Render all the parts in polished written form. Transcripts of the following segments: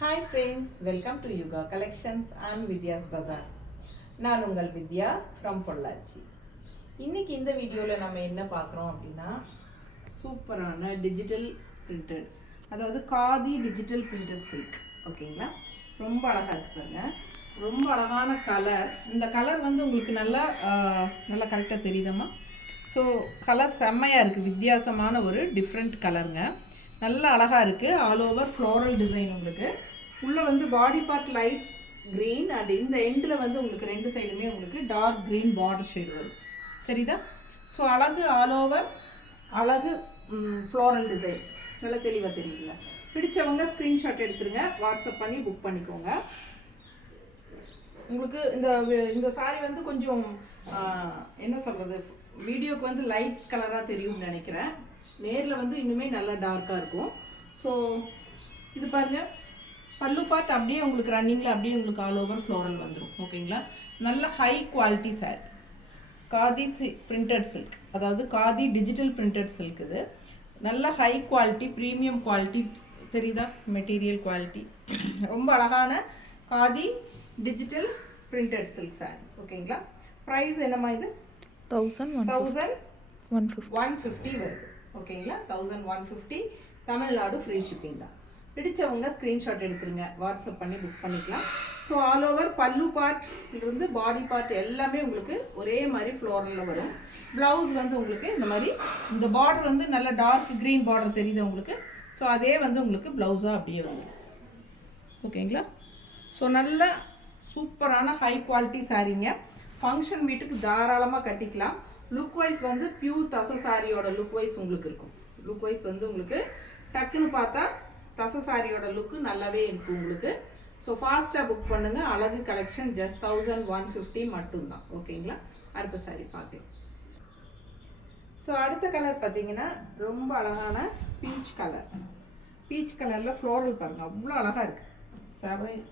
Hi friends, welcome to Yuga Collections and Vidya's Bazaar. நான் உங்கள் வித்யா from Pollachi. இன்னைக்கு இந்த வீடியோவில் நம்ம என்ன பார்க்குறோம் அப்படின்னா சூப்பரான டிஜிட்டல் பிரிண்டட், அதாவது காதி டிஜிட்டல் பிரிண்டட் சில்க். ஓகேங்களா, ரொம்ப அழகாக இருக்குங்க, ரொம்ப அழகான கலர். இந்த கலர் வந்து உங்களுக்கு நல்லா கரெக்டாக தெரியுதம்மா. ஸோ கலர் செம்மையாக இருக்குது, வித்தியாசமான ஒரு டிஃப்ரெண்ட் கலருங்க. நல்லா அழகாக இருக்குது. All over floral design. உங்களுக்கு உள்ளே வந்து body part light green and இந்த எண்டில் வந்து உங்களுக்கு ரெண்டு சைடுமே உங்களுக்கு டார்க் க்ரீன் பார்டர் ஷேட் வரும். சரிதா? ஸோ அழகு, ஆல் ஓவர் அழகு ஃப்ளோரல் டிசைன் நல்லா தெளிவாக தெரியல. பிடிச்சவங்க ஸ்க்ரீன்ஷாட் எடுத்துருங்க, வாட்ஸ்அப் பண்ணி புக் பண்ணிக்கோங்க. உங்களுக்கு இந்த சாரீ வந்து கொஞ்சம் என்ன சொல்கிறது, வீடியோக்கு வந்து லைட் கலராக தெரியும்னு நினைக்கிறேன். நேரில் வந்து இன்னுமே நல்லா டார்க்காக இருக்கும். ஸோ இது பாருங்கள், பல்லு பார்ட் அப்படியே உங்களுக்கு ரன்னிங்கில் அப்படியே உங்களுக்கு ஆல் ஓவர் ஃப்ளோரல் வந்துடும். ஓகேங்களா, நல்ல high quality sari, khadi printed silk, அதாவது காதி டிஜிட்டல் பிரிண்டட் சில்க். இது நல்ல ஹை குவாலிட்டி, ப்ரீமியம் குவாலிட்டி தெரியுதா, மெட்டீரியல் குவாலிட்டி. ரொம்ப அழகான khadi digital printed silk sari. ஓகேங்களா, ப்ரைஸ் என்னம்மா இது? 1150 வருது. ஓகேங்களா, 1150 தமிழ்நாடு ஃப்ரீ ஷிப்பிங் தான். பிடிச்சவங்க ஸ்க்ரீன்ஷாட் எடுத்துருங்க, வாட்ஸ்அப் பண்ணி புக் பண்ணிக்கலாம். ஸோ ஆல் ஓவர் பல்லு பார்ட் இருந்து பாடி பார்ட் எல்லாமே உங்களுக்கு ஒரே மாதிரி ஃப்ளோரலில் வரும். ப்ளவுஸ் வந்து உங்களுக்கு இந்த மாதிரி, இந்த பார்டர் வந்து நல்ல டார்க் க்ரீன் பார்டர் தெரியுது உங்களுக்கு. ஸோ அதே வந்து உங்களுக்கு ப்ளவுஸாக அப்படியே வரும். ஓகேங்களா, ஸோ நல்ல சூப்பரான ஹை குவாலிட்டி சாரீங்க. ஃபங்க்ஷன் வீட்டுக்கு தாராளமாக கட்டிக்கலாம். லுக் வைஸ் வந்து பியூர் தசை சாரியோட லுக் வைஸ் உங்களுக்கு இருக்கும். லுக் வைஸ் வந்து உங்களுக்கு டக்குன்னு பார்த்தா தசை சாரியோட லுக்கு நல்லாவே இருக்கும் உங்களுக்கு. ஸோ ஃபாஸ்ட்டாக புக் பண்ணுங்கள். அழகு கலெக்ஷன் ஜஸ்ட் 1150 மட்டும்தான். ஓகேங்களா, அடுத்த சாரி பார்க்கலாம். ஸோ அடுத்த கலர் பார்த்தீங்கன்னா ரொம்ப அழகான பீச் கலர். பீச் கலரில் ஃப்ளோரல் பாருங்கள், அவ்வளோ அழகாக இருக்குது.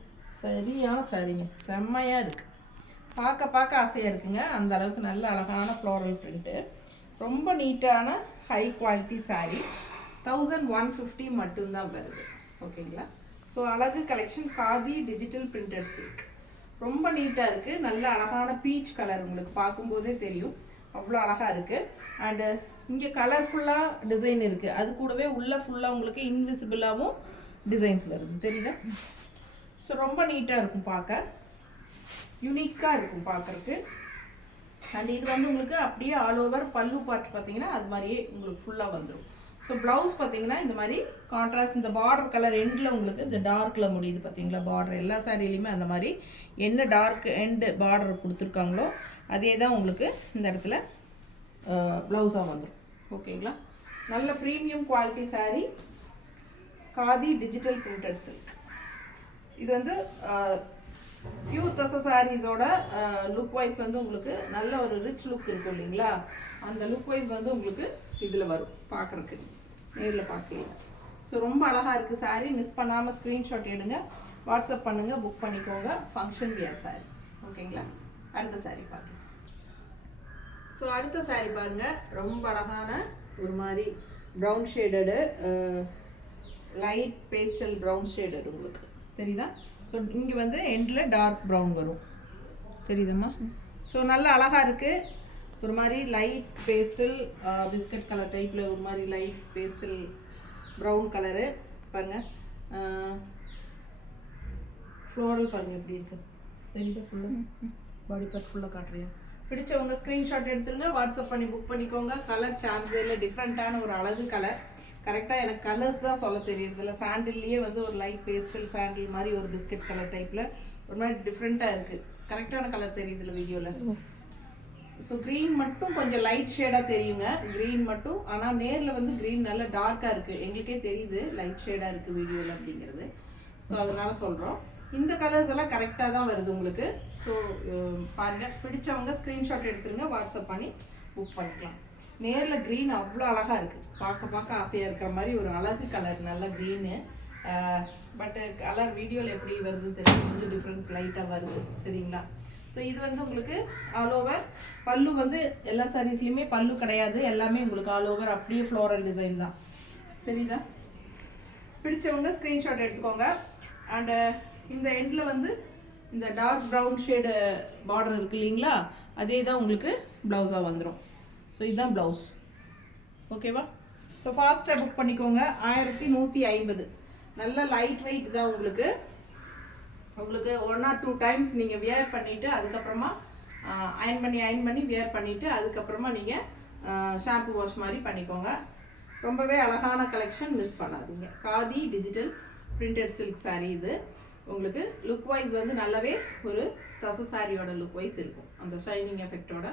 சரியான சாரிங்க, செம்மையாக இருக்குது. பார்க்க ஆசையாக இருக்குங்க. அந்த அளவுக்கு நல்ல அழகான ஃப்ளோரல் பிரிண்ட்டு, ரொம்ப நீட்டான ஹை குவாலிட்டி சாரீ. 1150 மட்டும்தான் வருது. ஓகேங்களா, ஸோ அழகு collection khadi digital printed silk. ரொம்ப நீட்டாக இருக்குது, நல்ல அழகான பீச் கலர். உங்களுக்கு பார்க்கும்போதே தெரியும் அவ்வளோ அழகாக இருக்குது. அண்டு இங்கே கலர்ஃபுல்லாக டிசைன் இருக்குது, அது கூடவே உள்ள ஃபுல்லாக உங்களுக்கு இன்விசிபிளாகவும் டிசைன்ஸ் வருது, தெரியுதா? ஸோ ரொம்ப நீட்டாக இருக்கும், பார்க்க யூனிக்காக இருக்கும் பார்க்குறதுக்கு. அண்ட் இது வந்து உங்களுக்கு அப்படியே ஆல் ஓவர் பல்லு பார்ட் பார்த்தீங்கன்னா அது மாதிரியே உங்களுக்கு ஃபுல்லாக வந்துடும். ஸோ ப்ளவுஸ் பார்த்தீங்கன்னா இந்த மாதிரி கான்ட்ராஸ்ட், இந்த பார்டர் கலர் எண்டில் உங்களுக்கு இந்த டார்க்கில் முடியுது பார்த்தீங்களா பார்டர். எல்லா சாரிலையுமே அந்த மாதிரி என்ன டார்க் எண்டு பார்டர் கொடுத்துருக்காங்களோ அதே தான் உங்களுக்கு இந்த இடத்துல ப்ளவுஸாக வந்துடும். ஓகேங்களா, நல்ல premium quality sari, khadi digital printed silk. இது வந்து பியூர் தசை சாரீஸோட லுக் வைஸ் வந்து உங்களுக்கு நல்ல ஒரு ரிச் லுக் இருக்கும் இல்லைங்களா, அந்த லுக் வைஸ் வந்து உங்களுக்கு இதில் வரும் பார்க்குறதுக்கு, நேரில் பார்க்கலாம். ஸோ ரொம்ப அழகாக இருக்குது சாரீ. மிஸ் பண்ணாமல் ஸ்க்ரீன்ஷாட் எடுங்க, வாட்ஸ்அப் பண்ணுங்கள், புக் பண்ணிக்கோங்க. Function wear sari. ஓகேங்களா, அடுத்த சாரீ பார்க்கலாம். ஸோ அடுத்த சாரீ பாருங்கள், ரொம்ப அழகான ஒரு மாதிரி brown shaded, light pastel brown shaded உங்களுக்கு தெரியுதா? ஸோ இங்கே வந்து எண்டில் டார்க் ப்ரௌன் வரும், தெரியுதும்மா? ஸோ நல்ல அழகாக இருக்குது. ஒரு மாதிரி லைட் பேஸ்டல் பிஸ்கட் கலர் டைப்பில் ஒரு மாதிரி லைட் பேஸ்டல் ப்ரௌன் கலரு பாருங்கள். ஃப்ளோரல் பாருங்கள் எப்படி இருக்குது, தெரியுதா? ஃபுல்லாக பாடி பார்ட் ஃபுல்லாக காட்டுறேன். பிடிச்சவங்க ஸ்க்ரீன்ஷாட் எடுத்துருங்க, வாட்ஸ்அப் பண்ணி புக் பண்ணிக்கோங்க. கலர் சான்ஸே இல்லை, டிஃப்ரெண்ட்டான ஒரு அழகு கலர். கரெக்டாக எனக்கு கலர்ஸ் தான் சொல்ல தெரியுது. இல்லை சாண்டில்லையே வந்து ஒரு லைட் பேஸ்டல் சாண்டில் மாதிரி ஒரு பிஸ்கட் கலர் டைப்பில் ஒரு மாதிரி டிஃப்ரெண்ட்டாக இருக்குது. கரெக்டான கலர் தெரியுது இல்லை வீடியோவில். ஸோ க்ரீன் மட்டும் கொஞ்சம் லைட் ஷேடாக தெரியுங்க, க்ரீன் மட்டும். ஆனால் நேரில் வந்து க்ரீன் நல்லா டார்க்காக இருக்குது, எங்களுக்கே தெரியுது லைட் ஷேடாக இருக்குது வீடியோவில் அப்படிங்கிறது. ஸோ அதனால் சொல்கிறோம். இந்த கலர்ஸ் எல்லாம் கரெக்டாக தான் வருது உங்களுக்கு. ஸோ பாருங்கள், பிடிச்சவங்க ஸ்க்ரீன்ஷாட் எடுத்துருங்க, வாட்ஸ்அப் பண்ணி புக் பண்ணிக்கலாம். நேரில் க்ரீன் அவ்வளோ அழகாக இருக்குது, பார்க்க ஆசையாக இருக்கிற மாதிரி ஒரு அழகு கலர், நல்ல க்ரீனு. பட் கலர் வீடியோவில் எப்படி வருதுன்னு தெரியும், கொஞ்சம் டிஃப்ரென்ஸ் லைட்டாக வருது, சரிங்களா? ஸோ இது வந்து உங்களுக்கு ஆல் ஓவர் பல்லு வந்து எல்லா சாரீஸ்லையுமே பல்லு கிடையாது, எல்லாமே உங்களுக்கு ஆல் ஓவர் அப்படியே ஃப்ளோரல் டிசைன் தான், தெரியுதா? பிடிச்சவங்க ஸ்க்ரீன்ஷாட் எடுத்துக்கோங்க. அண்டு இந்த எண்டில் வந்து இந்த டார்க் ப்ரௌன் ஷேடு பார்டர் இருக்குது இல்லைங்களா, அதே தான் உங்களுக்கு ப்ளவுஸாக வந்துடும். ஸோ இதுதான் ப்ளவுஸ். ஓகேவா? ஸோ ஃபாஸ்ட்டாக புக் பண்ணிக்கோங்க. 1150. நல்ல லைட் வெயிட் தான். உங்களுக்கு 1 or 2 டைம்ஸ் நீங்கள் வியர் பண்ணிவிட்டு அதுக்கப்புறமா அயன் பண்ணி வியர் பண்ணிவிட்டு அதுக்கப்புறமா நீங்கள் ஷாம்பு வாஷ் மாதிரி பண்ணிக்கோங்க. ரொம்பவே அழகான கலெக்ஷன், மிஸ் பண்ணாதீங்க. Khadi digital printed silk sari இது. உங்களுக்கு லுக் வைஸ் வந்து நல்லாவே ஒரு தசை சாரியோட லுக் வைஸ் இருக்கும். அந்த ஷைனிங் எஃபெக்டோட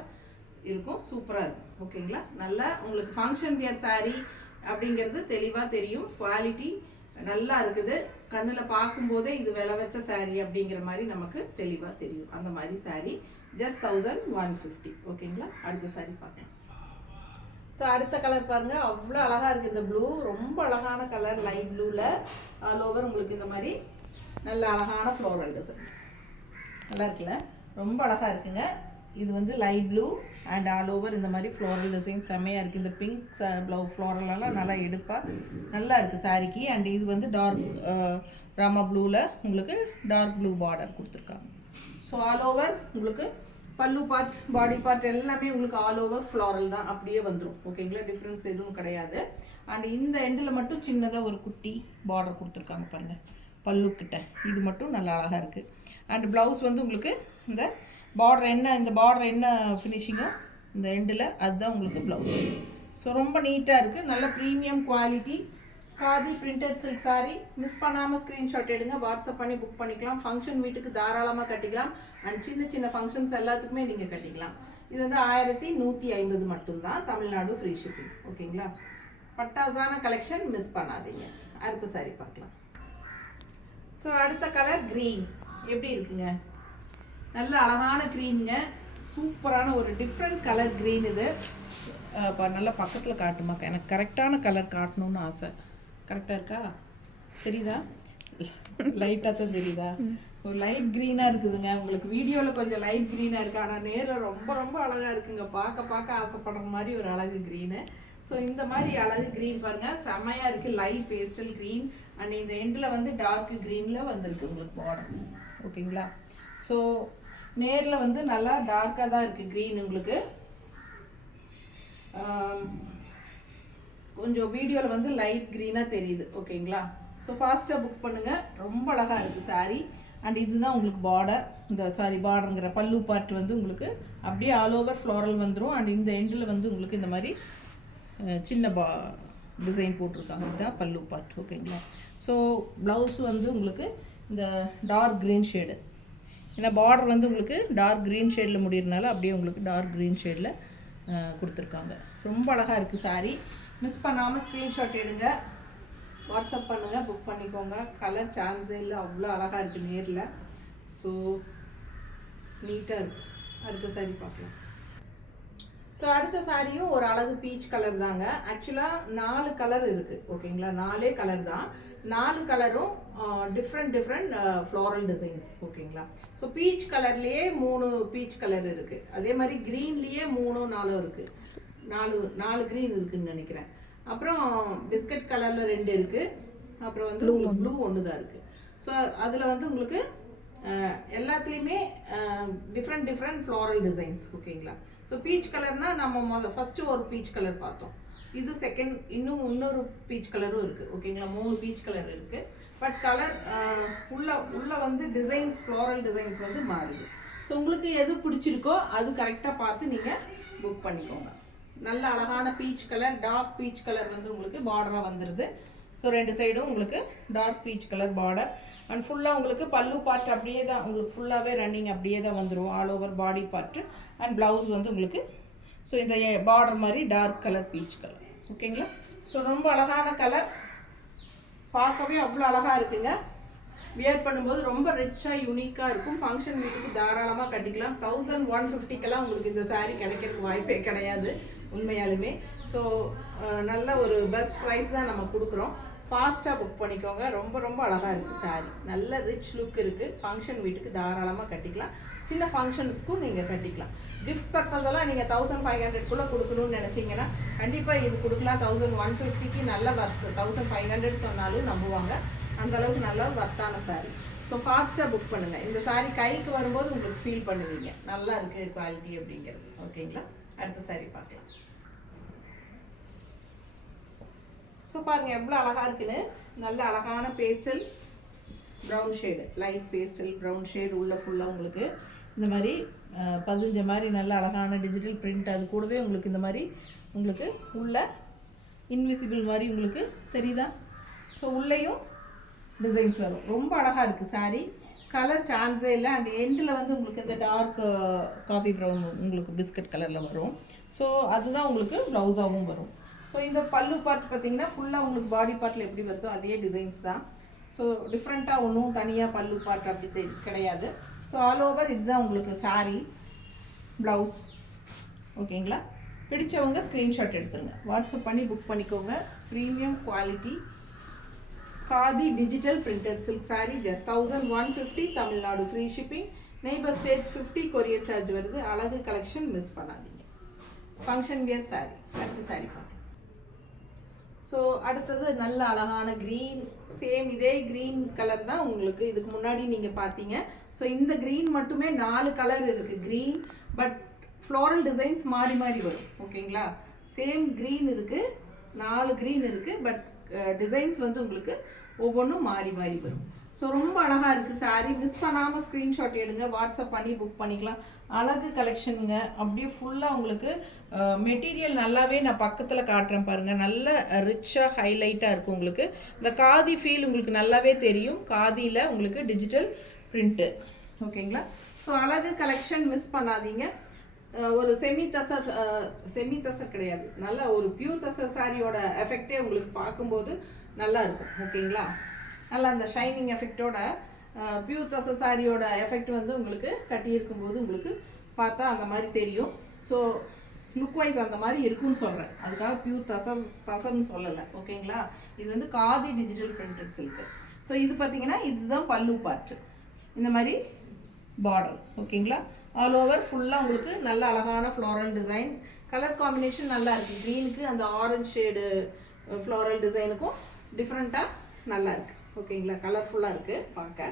இருக்கும். சூப்பராக இருக்கும். ஓகேங்களா? நல்லா உங்களுக்கு ஃபங்க்ஷன் வியர் சாரீ அப்படிங்கிறது தெளிவாக தெரியும். குவாலிட்டி நல்லா இருக்குது. கண்ணில் பார்க்கும்போதே இது விலை வச்ச சாரீ அப்படிங்கிற மாதிரி நமக்கு தெளிவாக தெரியும். அந்த மாதிரி சாரீ ஜஸ்ட் 1150. ஓகேங்களா? அடுத்த சாரீ பார்க்கலாம். ஸோ அடுத்த கலர் பாருங்கள், அவ்வளோ அழகாக இருக்குது. இந்த ப்ளூ ரொம்ப அழகான கலர், லைட் ப்ளூவில் ஆல் ஓவர் உங்களுக்கு இந்த மாதிரி நல்ல அழகான ஃப்ளோரல் டிசைன். நல்லா இருக்குல்ல? ரொம்ப அழகாக இருக்குங்க. இது வந்து light blue and all over இந்த மாதிரி ஃப்ளோரல் டிசைன் செம்மையாக இருக்குது. இந்த பிங்க் ஃப்ளோரலெல்லாம் நல்லா எடுப்பாக நல்லா இருக்குது சாரிக்கு. அண்ட் இது வந்து டார்க் ராமா ப்ளூவில் உங்களுக்கு டார்க் ப்ளூ பார்டர் கொடுத்துருக்காங்க. ஸோ ஆல் ஓவர் உங்களுக்கு பல்லு பார்ட், பாடி பார்ட் எல்லாமே உங்களுக்கு ஆல் ஓவர் ஃப்ளாரல் தான், அப்படியே வந்துடும். ஓகேங்களா? டிஃப்ரென்ஸ் எதுவும் கிடையாது. அண்ட் இந்த எண்டில் மட்டும் சின்னதாக ஒரு குட்டி பார்டர் கொடுத்துருக்காங்க பாருங்கள் பல்லுக்கிட்ட. இது மட்டும் நல்லா அழகாக இருக்குது. அண்ட் ப்ளவுஸ் வந்து உங்களுக்கு இந்த பார்டர் என்ன ஃபினிஷிங்கோ இந்த எண்டில் அதுதான் உங்களுக்கு ப்ளவுஸ். ஸோ ரொம்ப நீட்டாக இருக்குது. நல்ல premium quality khadi printed silk sari. Miss பண்ணாமல் ஸ்க்ரீன்ஷாட் எடுங்க, வாட்ஸ்அப் பண்ணி புக் பண்ணிக்கலாம். ஃபங்க்ஷன் வீட்டுக்கு தாராளமாக கட்டிக்கலாம். அண்ட் சின்ன சின்ன ஃபங்க்ஷன்ஸ் எல்லாத்துக்குமே நீங்கள் கட்டிக்கலாம். இது வந்து 1150 மட்டும்தான். Tamil Nadu free shipping. ஓகேங்களா? பட்டாசான கலெக்ஷன், மிஸ் பண்ணாதீங்க. அடுத்த சாரீ பார்க்கலாம். ஸோ அடுத்த கலர் க்ரீன். எப்படி இருக்குங்க? நல்ல அழகான க்ரீனுங்க. சூப்பரான ஒரு டிஃப்ரெண்ட் கலர் க்ரீன் இது. நல்லா பக்கத்தில் காட்டுமாக்கா, எனக்கு கரெக்டான கலர் காட்டணும்னு ஆசை. கரெக்டாக இருக்கா? தெரியுதா? லைட்டாக தான் தெரியுதா? ஒரு லைட் க்ரீனாக இருக்குதுங்க. உங்களுக்கு வீடியோவில் கொஞ்சம் லைட் க்ரீனாக இருக்குது, ஆனால் நேரில் ரொம்ப ரொம்ப அழகாக இருக்குங்க. பார்க்க ஆசைப்படுற மாதிரி ஒரு அழகு க்ரீனு. ஸோ இந்த மாதிரி அழகு க்ரீன் பாருங்கள், செம்மையாக இருக்குது. லைட் பேஸ்டல் க்ரீன் அண்ட் இந்த எண்டில் வந்து டார்க் க்ரீனில் வந்திருக்கு உங்களுக்கு பார்டர். ஓகேங்களா? ஸோ நேரில் வந்து நல்லா டார்க்காக தான் இருக்குது க்ரீன். உங்களுக்கு கொஞ்சம் வீடியோவில் வந்து லைட் க்ரீனாக தெரியுது. ஓகேங்களா? ஸோ ஃபாஸ்ட்டாக புக் பண்ணுங்கள். ரொம்ப அழகாக இருக்குது சாரீ. அண்ட் இதுதான் உங்களுக்கு பார்டர். இந்த பார்டருங்கிற பல்லு பார்ட் வந்து உங்களுக்கு அப்படியே ஆல் ஓவர் ஃப்ளாரல் வந்துடும். அண்ட் இந்த எண்டில் வந்து உங்களுக்கு இந்த மாதிரி சின்ன டிசைன் போட்டிருக்காங்க. இதுதான் பல்லு பார்ட். ஓகேங்களா? ஸோ ப்ளவுஸ் வந்து உங்களுக்கு இந்த டார்க் க்ரீன் ஷேடு. ஏன்னா பார்டர் வந்து உங்களுக்கு டார்க் க்ரீன் ஷேடில் முடியறதுனால அப்படியே உங்களுக்கு டார்க் க்ரீன் ஷேடில் கொடுத்துருக்காங்க. ரொம்ப அழகாக இருக்குது சாரீ. மிஸ் பண்ணாமல் ஸ்க்ரீன்ஷாட் எடுங்க, வாட்ஸ்அப் பண்ணுங்கள், புக் பண்ணிக்கோங்க. கலர் சான்ஸே இல்லை, அவ்வளோ அழகாக இருக்குது நேரில். ஸோ நீட்டாக இருக்குது. அடுத்த சாரீ பார்க்கலாம். ஸோ அடுத்த சாரியும் ஒரு அழகு பீச் கலர் தாங்க. ஆக்சுவலாக 4 கலர் இருக்குது. ஓகேங்களா? 4 கலர் தான். 4 கலரும் டிஃப்ரெண்ட் ஃப்ளாரல் டிசைன்ஸ். ஓகேங்களா? ஸோ பீச் கலர்லேயே 3 பீச் கலர் இருக்குது. அதே மாதிரி க்ரீன்லேயே 3-4 இருக்குது. 4 க்ரீன் இருக்குதுன்னு நினைக்கிறேன். அப்புறம் பிஸ்கட் கலரில் 2 இருக்குது. அப்புறம் வந்து உங்களுக்கு ப்ளூ 1 தான் இருக்குது. ஸோ அதில் வந்து உங்களுக்கு எல்லாத்துலேயுமே டிஃப்ரெண்ட் ஃப்ளாரல் டிசைன்ஸ். ஓகேங்களா? ஸோ பீச் கலர்னால் நம்ம ஃபஸ்ட்டு ஒரு பீச் கலர் பார்த்தோம். இது செகண்ட் இன்னொரு பீச் கலரும் இருக்குது. ஓகேங்களா? 3 பீச் கலர் இருக்குது. பட் கலர் உள்ள வந்து டிசைன்ஸ், ஃப்ளாரல் டிசைன்ஸ் வந்து மாறுது. ஸோ உங்களுக்கு எது பிடிச்சிருக்கோ அது கரெக்டாக பார்த்து நீங்கள் புக் பண்ணிக்கோங்க. நல்ல அழகான peach colour, dark peach colour வந்து உங்களுக்கு பார்டராக வந்துடுது. ஸோ 2 சைடும் உங்களுக்கு dark peach colour border. And ஃபுல்லாக உங்களுக்கு பல்லு பார்ட் அப்படியே தான் உங்களுக்கு ஃபுல்லாகவே ரன்னிங் அப்படியே தான் வந்துடும் all over body part. And blouse வந்து உங்களுக்கு ஸோ இந்த பார்டர் மாதிரி டார்க் கலர் பீச் கலர். ஓகேங்களா? ஸோ ரொம்ப அழகான கலர், பார்க்கவே அவ்வளோ அழகாக இருக்குங்க. வியர் பண்ணும்போது ரொம்ப ரிச்சாக யூனிக்காக இருக்கும். ஃபங்க்ஷன் வீட்டுக்கு தாராளமாக கட்டிக்கலாம். 1150க்கெல்லாம் உங்களுக்கு இந்த சாரீ கிடைக்கிறதுக்கு வாய்ப்பே கிடையாது உண்மையாலுமே. ஸோ நல்ல ஒரு பெஸ்ட் ப்ரைஸ் தான் நம்ம கொடுக்குறோம். ஃபாஸ்ட்டாக புக் பண்ணிக்கோங்க. ரொம்ப ரொம்ப அழகாக இருக்குது சாரீ. நல்ல ரிச் லுக் இருக்குது. ஃபங்க்ஷன் வீட்டுக்கு தாராளமாக கட்டிக்கலாம். சின்ன ஃபங்க்ஷன்ஸ்க்கும் நீங்கள் கட்டிக்கலாம். கிஃப்ட் பர்பஸ் எல்லாம் நீங்கள் 1500க்குள்ளே கொடுக்கணும்னு நினச்சிங்கன்னா கண்டிப்பாக இது கொடுக்கலாம். 1150க்கு நல்ல ஒர்க். 1500 சொன்னாலும் நம்புவாங்க. அந்த அளவுக்கு நல்லா வர்த்தான saree. ஸோ ஃபாஸ்ட்டாக புக் பண்ணுங்கள். இந்த saree கைக்கு வரும்போது உங்களுக்கு ஃபீல் பண்ணுவீங்க நல்லா இருக்குது குவாலிட்டி அப்படிங்கிறது. ஓகேங்களா? அடுத்த saree பார்க்கலாம். ஸோ பாருங்கள் எவ்வளோ அழகாக இருக்குன்னு. நல்ல அழகான pastel brown shade, light pastel brown shade உள்ள ஃபுல்லாக உங்களுக்கு இந்த மாதிரி பதிஞ்ச மாதிரி நல்ல அழகான டிஜிட்டல் பிரிண்ட். அது கூடவே உங்களுக்கு இந்த மாதிரி உங்களுக்கு உள்ள இன்விசிபிள் மாதிரி உங்களுக்கு தெரியுதா? ஸோ உள்ளேயும் டிசைன்ஸ் வரும். ரொம்ப அழகாக இருக்குது saree. கலர் சான்ஸே இல்லை. அண்ட் எண்டில் வந்து உங்களுக்கு இந்த டார்க் காபி ப்ரௌன் உங்களுக்கு பிஸ்கட் கலரில் வரும். ஸோ அதுதான் உங்களுக்கு ப்ளவுஸாகவும் வரும். ஸோ இந்த பல்லு பார்ட் பார்த்தீங்கன்னா ஃபுல்லாக உங்களுக்கு பாடி பார்ட்டில் எப்படி வருதோ அதே டிசைன்ஸ் தான். ஸோ டிஃப்ரெண்ட்டாக ஒன்றும் தனியாக பல்லு பார்ட் அப்படி கிடையாது. ஸோ ஆல் ஓவர் இதுதான் உங்களுக்கு saree ப்ளவுஸ். ஓகேங்களா? பிடிச்சவங்க ஸ்க்ரீன்ஷாட் எடுத்துருங்க, வாட்ஸ்அப் பண்ணி புக் பண்ணிக்கோங்க. Premium quality khadi digital printed silk saree just 1150. Tamil Nadu free shipping. Neighbour states 50 courier charge வருது. அழகு கலெக்ஷன் மிஸ் பண்ணாதீங்க. Function wear saree. அடுத்த saree பார்க்கலாம். ஸோ அடுத்தது நல்ல அழகான க்ரீன். சேம் இதே க்ரீன் கலர் தான் உங்களுக்கு இதுக்கு முன்னாடி நீங்கள் பார்த்தீங்க. ஸோ இந்த க்ரீன் மட்டுமே 4 கலர் இருக்குது க்ரீன். பட் ஃப்ளோரல் டிசைன்ஸ் மாறி மாறி வரும். ஓகேங்களா? சேம் க்ரீன் இருக்குது, 4 க்ரீன் இருக்குது. பட் டிசைன்ஸ் வந்து உங்களுக்கு ஒவ்வொன்றும் மாறி மாறி வரும். ஸோ ரொம்ப அழகாக இருக்குது saree. மிஸ் பண்ணாமல் ஸ்க்ரீன்ஷாட் எடுங்க, வாட்ஸ்அப் பண்ணி புக் பண்ணிக்கலாம். அழகு கலெக்ஷனுங்க. அப்படியே ஃபுல்லாக உங்களுக்கு மெட்டீரியல் நல்லாவே நான் பக்கத்தில் காட்டுறேன் பாருங்கள். நல்ல ரிச்சாக ஹைலைட்டாக இருக்குது. உங்களுக்கு இந்த காதி ஃபீல் உங்களுக்கு நல்லாவே தெரியும். காதியில் உங்களுக்கு டிஜிட்டல் பிரிண்ட்டு. ஓகேங்களா? ஸோ அழகு கலெக்ஷன் மிஸ் பண்ணாதீங்க. ஒரு செமி தசர் கிடையாது, நல்ல ஒரு பியூர் தசர் சாரியோட எஃபெக்டே உங்களுக்கு பார்க்கும்போது நல்லா இருக்கும். ஓகேங்களா? நல்லா அந்த ஷைனிங் எஃபெக்டோட பியூர் தசர் சாரியோட எஃபெக்ட் வந்து உங்களுக்கு கட்டியிருக்கும்போது உங்களுக்கு பார்த்தா அந்த மாதிரி தெரியும். ஸோ லுக் வைஸ் அந்த மாதிரி இருக்குன்னு சொல்கிறேன். அதுக்காக பியூர் தசர்னு சொல்லலை. ஓகேங்களா? இது வந்து khadi digital printed silk. So இது பார்த்தீங்கன்னா இதுதான் பல்லு பார்ட்டு. இந்த மாதிரி பார்டர். ஓகேங்களா? ஆல் ஓவர் ஃபுல்லாக உங்களுக்கு நல்ல அழகான ஃப்ளோரல் டிசைன். கலர் காம்பினேஷன் நல்லா இருக்குது. க்ரீனுக்கு அந்த ஆரஞ்சு ஷேடு ஃப்ளோரல் டிசைனுக்கும் டிஃப்ரெண்ட்டாக நல்லா இருக்குது. ஓகேங்களா? கலர்ஃபுல்லாக இருக்குது பார்க்க.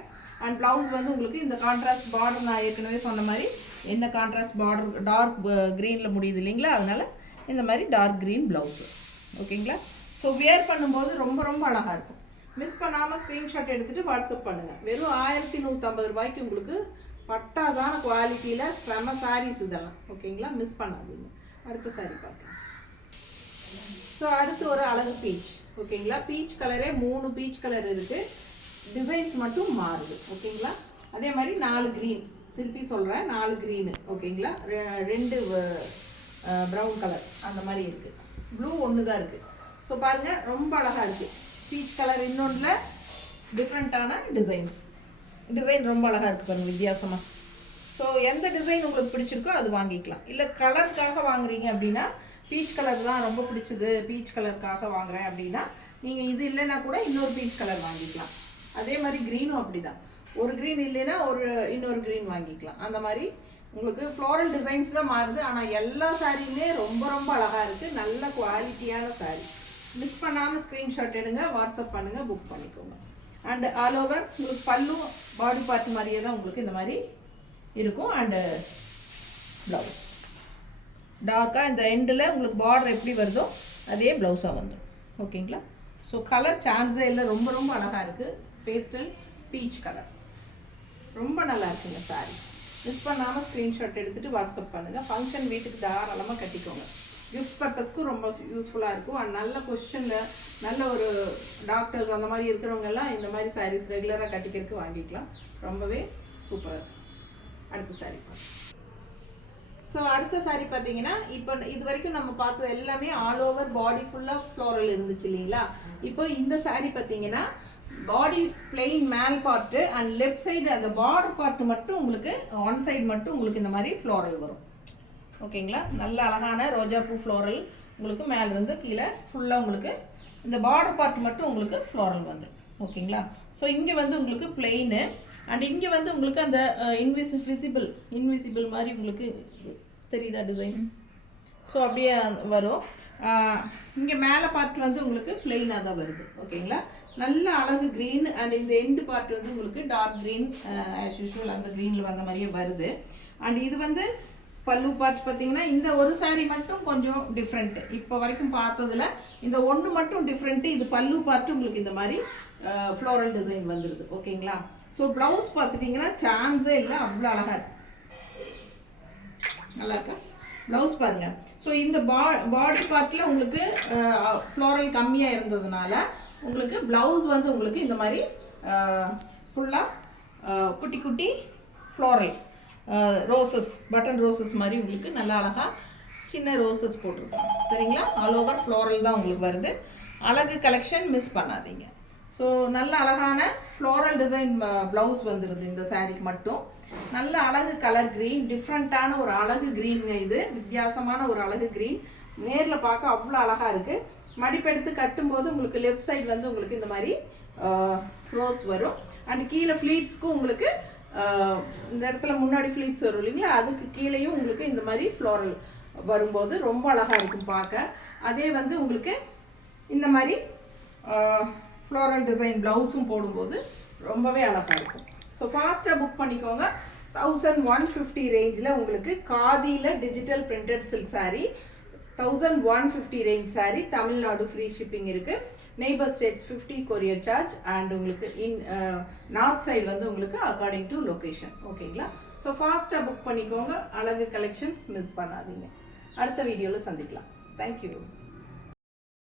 அண்ட் ப்ளவுஸ் வந்து உங்களுக்கு இந்த கான்ட்ராஸ்ட் பார்டர் நான் ஏற்கனவே சொன்ன மாதிரி என்ன கான்ட்ராஸ்ட் பார்டர் டார்க் க்ரீனில் முடியுது இல்லைங்களா? அதனால் இந்த மாதிரி டார்க் க்ரீன் ப்ளவுஸு. ஓகேங்களா? ஸோ வியர் பண்ணும்போது ரொம்ப ரொம்ப அழகாக இருக்கும். மிஸ் பண்ணாமல் ஸ்க்ரீன்ஷாட் எடுத்துகிட்டு வாட்ஸ்அப் பண்ணுங்கள். வெறும் 1150 ரூபாய்க்கு உங்களுக்கு பட்டாதான குவாலிட்டியில் செம சாரீஸ் இதெல்லாம். ஓகேங்களா? மிஸ் பண்ணாதீங்க. அடுத்த சாரீ பார்க்கலாம். ஸோ அடுத்து ஒரு அழகு பீச். ஓகேங்களா? பீச் கலரே 3 பீச் கலர் இருக்குது. டிசைன்ஸ் மட்டும் மாறுது. ஓகேங்களா? அதே மாதிரி 4 க்ரீன். திருப்பி சொல்கிறேன், 4 க்ரீனு. ஓகேங்களா? 2 ப்ரௌன் கலர் அந்த மாதிரி இருக்குது. ப்ளூ ஒன்று தான் இருக்குது. ஸோ பாருங்கள் ரொம்ப அழகாக இருக்குது. பீச் கலர் இன்னொன்றில் டிஃப்ரெண்ட்டான டிசைன் ரொம்ப அழகாக இருக்குது பாருங்கள், வித்தியாசமாக. ஸோ எந்த டிசைன் உங்களுக்கு பிடிச்சிருக்கோ அது வாங்கிக்கலாம். இல்லை கலருக்காக வாங்குறீங்க அப்படின்னா பீச் கலர் தான் ரொம்ப பிடிச்சது, பீச் கலருக்காக வாங்குறேன் அப்படின்னா நீங்கள் இது இல்லைன்னா கூட இன்னொரு பீச் கலர் வாங்கிக்கலாம். அதே மாதிரி க்ரீனும் அப்படி தான். ஒரு க்ரீன் இல்லைன்னா இன்னொரு க்ரீன் வாங்கிக்கலாம். அந்த மாதிரி உங்களுக்கு ஃப்ளோரல் டிசைன்ஸ் தான் மாறுது. ஆனால் எல்லா சாரியுமே ரொம்ப ரொம்ப அழகாக இருக்குது. நல்ல குவாலிட்டியான சாரீ. மிஸ் பண்ணாமல் ஸ்க்ரீன்ஷாட் எடுங்க, வாட்ஸ்அப் பண்ணுங்கள், புக் பண்ணிக்கோங்க. அண்ட் ஆல் ஓவர் உங்களுக்கு பல்லு பாடி பார்ட் மாதிரியே தான் உங்களுக்கு இந்த மாதிரி இருக்கும். அண்டு ப்ளவுஸ் டார்க்காக இந்த எண்டில் உங்களுக்கு பார்டர் எப்படி வருதோ அதே ப்ளவுஸாக வந்துடும். ஓகேங்களா? ஸோ கலர் சான்ஸே இல்லை. ரொம்ப ரொம்ப அழகாக இருக்குது. பேஸ்டல் பீச் கலர் ரொம்ப நல்லா இருக்குங்க சாரீ. மிஸ் பண்ணாமல் ஸ்க்ரீன்ஷாட் எடுத்துகிட்டு வாட்ஸ்அப் பண்ணுங்கள். ஃபங்க்ஷன் வீட்டுக்கு தாராளமாக கட்டிக்கோங்க. கிஃப்ட் பர்பஸ்க்கும் ரொம்ப யூஸ்ஃபுல்லாக இருக்கும். அண்ட் நல்ல பொசிஷனில் நல்ல ஒரு டாக்டர்ஸ் அந்த மாதிரி இருக்கிறவங்கெல்லாம் இந்த மாதிரி சாரீஸ் ரெகுலராக கட்டிக்கிறதுக்கு வாங்கிக்கலாம். ரொம்பவே சூப்பர். அடுத்த சாரீ. ஸோ அடுத்த சாரீ பார்த்தீங்கன்னா இப்போ இது வரைக்கும் நம்ம பார்த்தது எல்லாமே ஆல் ஓவர் பாடி ஃபுல்லாக ஃப்ளோரல் இருந்துச்சு இல்லைங்களா? இப்போ இந்த சாரீ பார்த்தீங்கன்னா பாடி பிளெயின் மேல் பார்ட்டு அண்ட் லெஃப்ட் சைடு அந்த பார்டர் பார்ட்டு மட்டும் உங்களுக்கு ஒன் சைடு மட்டும் உங்களுக்கு இந்த மாதிரி ஃப்ளோரல் வரும். ஓகேங்களா? நல்ல அழகான ரோஜா பூ ஃப்ளோரல் உங்களுக்கு மேலேருந்து கீழே ஃபுல்லாக உங்களுக்கு இந்த பார்டர் பார்ட் மட்டும் உங்களுக்கு ஃப்ளோரல் வந்துடும். ஓகேங்களா? ஸோ இங்கே வந்து உங்களுக்கு பிளெயினு அண்ட் இங்கே வந்து உங்களுக்கு அந்த இன்விசிபிள் மாதிரி உங்களுக்கு தெரியுதா டிசைன்? ஸோ அப்படியே வரும். இங்கே மேலே பார்ட் வந்து உங்களுக்கு பிளெயினாக தான் வருது. ஓகேங்களா? நல்ல அழகு க்ரீன் அண்ட் இந்த எண்டு பார்ட் வந்து உங்களுக்கு டார்க் க்ரீன் ஆஸ் யூஷுவல் அந்த க்ரீனில் வந்த மாதிரியே வருது. அண்ட் இது வந்து பல்லு பார்ட் பார்த்தீங்கன்னா இந்த ஒரு சாரீ மட்டும் கொஞ்சம் டிஃப்ரெண்ட்டு. இப்போ வரைக்கும் பார்த்ததில் இந்த ஒன்று மட்டும் டிஃப்ரெண்ட்டு. இது பல்லு பார்ட்டு உங்களுக்கு இந்த மாதிரி ஃப்ளோரல் டிசைன் வந்துடுது. ஓகேங்களா? ஸோ ப்ளவுஸ் பார்த்துட்டிங்கன்னா சான்ஸே இல்லை, அவ்வளோ அழகாக இருக்கு. நல்லா இருக்கா ப்ளவுஸ் பாருங்கள். ஸோ இந்த பாடி பார்ட்டில் உங்களுக்கு ஃப்ளோரல் கம்மியாக இருந்ததுனால உங்களுக்கு ப்ளவுஸ் வந்து உங்களுக்கு இந்த மாதிரி ஃபுல்லாக குட்டி குட்டி ஃப்ளோரல் ரோசஸ், பட்டன் ரோசஸ் மாதிரி உங்களுக்கு நல்லா அழகாக சின்ன ரோசஸ் போட்டிருக்காங்க. சரிங்களா? ஆல் ஓவர் ஃப்ளோரல் தான் உங்களுக்கு வருது. அழகு கலெக்ஷன் மிஸ் பண்ணாதீங்க. ஸோ நல்ல அழகான ஃப்ளோரல் டிசைன் ப்ளவுஸ் வந்துடுது இந்த சாரீக்கு மட்டும். நல்ல அழகு கலர் க்ரீன், டிஃப்ரெண்ட்டான ஒரு அழகு க்ரீனுங்க. இது வித்தியாசமான ஒரு அழகு க்ரீன். நேரில் பார்க்க அவ்வளோ அழகாக இருக்குது. மடிப்பெடுத்து கட்டும்போது உங்களுக்கு லெஃப்ட் சைடு வந்து உங்களுக்கு இந்த மாதிரி ரோஸ் வரும். அண்ட் கீழே ஃப்ளீட்ஸ்க்கும் உங்களுக்கு இந்த இடத்துல முன்னாடி ஃப்ளீட்ஸ் வரும் இல்லைங்களா, அதுக்கு கீழேயும் உங்களுக்கு இந்த மாதிரி ஃப்ளோரல் வரும்போது ரொம்ப அழகாக இருக்கும் பார்க்க. அதே வந்து உங்களுக்கு இந்த மாதிரி ஃப்ளோரல் டிசைன் ப்ளவுஸும் போடும்போது ரொம்பவே அழகாக இருக்கும். ஸோ ஃபாஸ்ட்டாக புக் பண்ணிக்கோங்க. 1150 ரேஞ்சில் உங்களுக்கு காதியில் digital printed silk sari 1150 range sari. Tamil Nadu free shipping இருக்குது. Neighbour states 50 courier charge. And உங்களுக்கு நார்த் சைடு வந்து உங்களுக்கு அக்கார்டிங் டு லொக்கேஷன். ஓகேங்களா? ஸோ ஃபாஸ்ட்டாக புக் பண்ணிக்கோங்க. அழகு கலெக்ஷன்ஸ் மிஸ் பண்ணாதீங்க. அடுத்த வீடியோவில் சந்திக்கலாம். தேங்க்யூ.